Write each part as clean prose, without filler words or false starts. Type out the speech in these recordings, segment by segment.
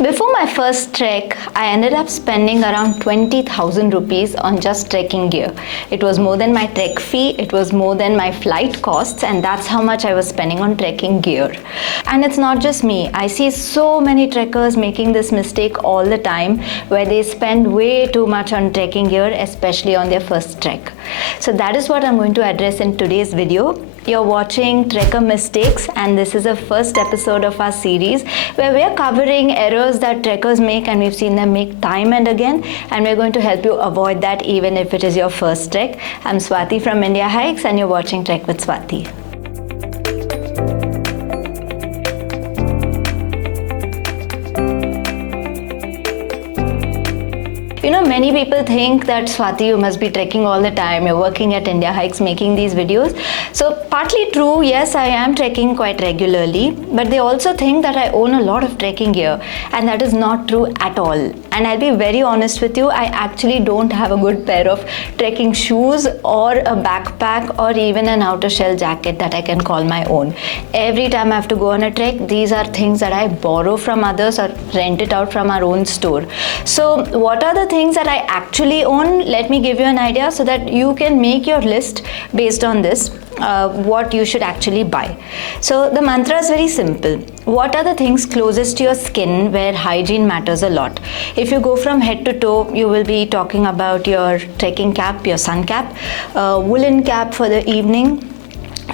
Before my first trek, I ended up spending around 20,000 rupees on just trekking gear. It was more than my trek fee, it was more than my flight costs, and that's how much I was spending on trekking gear. And it's not just me. I see so many trekkers making this mistake all the time where they spend way too much on trekking gear, especially on their first trek. So that is what I'm going to address in today's video. You're watching Trekker Mistakes, and this is the first episode of our series where we're covering errors that trekkers make, and we've seen them make time and again, and we're going to help you avoid that even if it is your first trek. I'm Swathi from Indiahikes, and you're watching Trek with Swathi. You know, many people think that Swathi, you must be trekking all the time. You're working at Indiahikes making these videos. So partly true, yes, I am trekking quite regularly, but they also think that I own a lot of trekking gear, and that is not true at all. And I'll be very honest with you, I actually don't have a good pair of trekking shoes or a backpack or even an outer shell jacket that I can call my own. Every time I have to go on a trek, these are things that I borrow from others or rent it out from our own store. So what are the things that I actually own? Let me give you an idea so that you can make your list based on this, what you should actually buy. So the mantra is very simple. What are the things closest to your skin where hygiene matters a lot? If you go from head to toe, you will be talking about your trekking cap, your sun cap, woolen cap for the evening.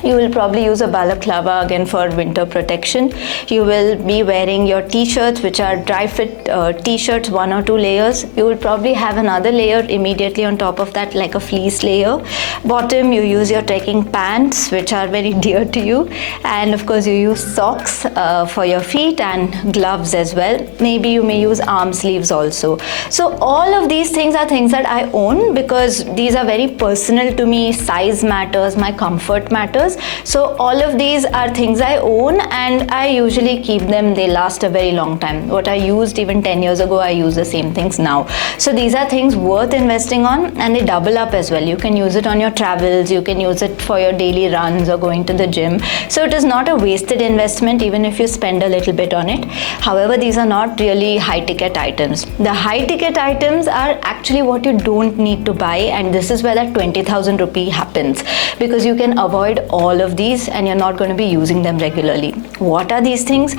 You will probably use a balaclava again for winter protection. You will be wearing your t-shirts, which are dry fit t-shirts, 1 or 2 layers. You will probably have another layer immediately on top of that, like a fleece layer. Bottom, you use your trekking pants, which are very dear to you. And of course, you use socks for your feet and gloves as well. Maybe you may use arm sleeves also. So all of these things are things that I own because these are very personal to me. Size matters, my comfort matters. So all of these are things I own, and I usually keep them. They last a very long time. What I used even 10 years ago, I use the same things now. So these are things worth investing on, and they double up as well. You can use it on your travels, you can use it for your daily runs or going to the gym. So it is not a wasted investment even if you spend a little bit on it. However, these are not really high ticket items. The high ticket items are actually what you don't need to buy, and this is where that 20,000 rupee happens, because you can avoid all of these and you're not going to be using them regularly. What are these things?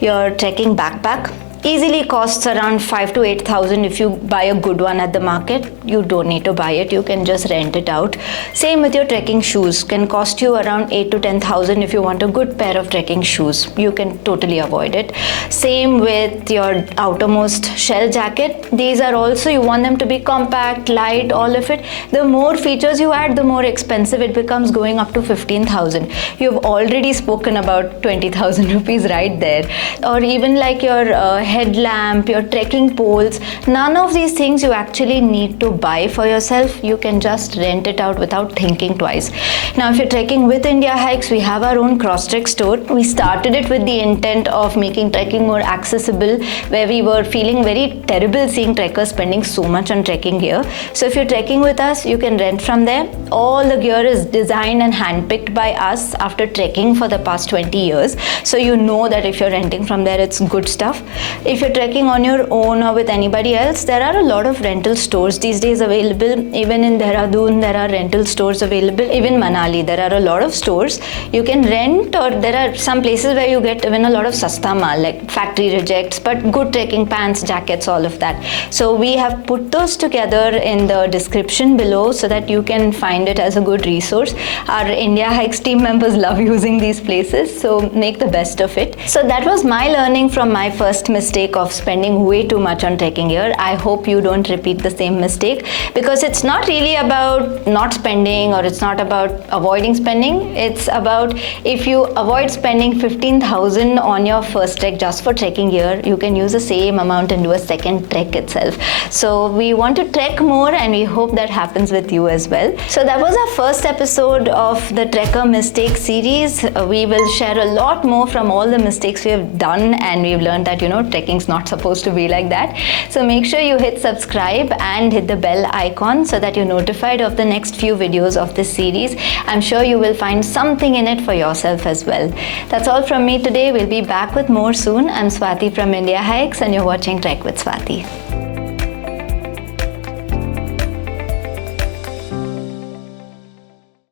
Your trekking backpack easily costs around 5,000 to 8,000 if you buy a good one at the market. You don't need to buy it, you can just rent it out. Same with your trekking shoes, can cost you around 8,000 to 10,000 if you want a good pair of trekking shoes. You can totally avoid it. Same with your outermost shell jacket. These are also, you want them to be compact, light, all of it. The more features you add, the more expensive it becomes, going up to 15,000. You've already spoken about 20,000 rupees right there. Or even like your headlamp, your trekking poles, none of these things you actually need to buy for yourself. You can just rent it out without thinking twice. Now, if you're trekking with Indiahikes, we have our own cross-trek store. We started it with the intent of making trekking more accessible, where we were feeling very terrible seeing trekkers spending so much on trekking gear. So if you're trekking with us, you can rent from there. All the gear is designed and handpicked by us after trekking for the past 20 years. So you know that if you're renting from there, it's good stuff. If you're trekking on your own or with anybody else, there are a lot of rental stores these days available. Even in Dehradun, there are rental stores available. Even Manali, there are a lot of stores you can rent, or there are some places where you get even a lot of sasta mal, like factory rejects, but good trekking pants, jackets, all of that. So we have put those together in the description below so that you can find it as a good resource. Our Indiahikes team members love using these places, so make the best of it. So that was my learning from my first mistake of spending way too much on trekking gear. I hope you don't repeat the same mistake, because it's not really about not spending, or it's not about avoiding spending. It's about, if you avoid spending 15,000 on your first trek just for trekking gear, you can use the same amount and do a second trek itself. So we want to trek more, and we hope that happens with you as well. So that was our first episode of the Trekker Mistake series. We will share a lot more from all the mistakes we have done, and we've learned that, trekking's not supposed to be like that. So make sure you hit subscribe and hit the bell icon so that you're notified of the next few videos of this series. I'm sure you will find something in it for yourself as well. That's all from me today. We'll be back with more soon. I'm Swathi from Indiahikes and you're watching Trek with Swathi.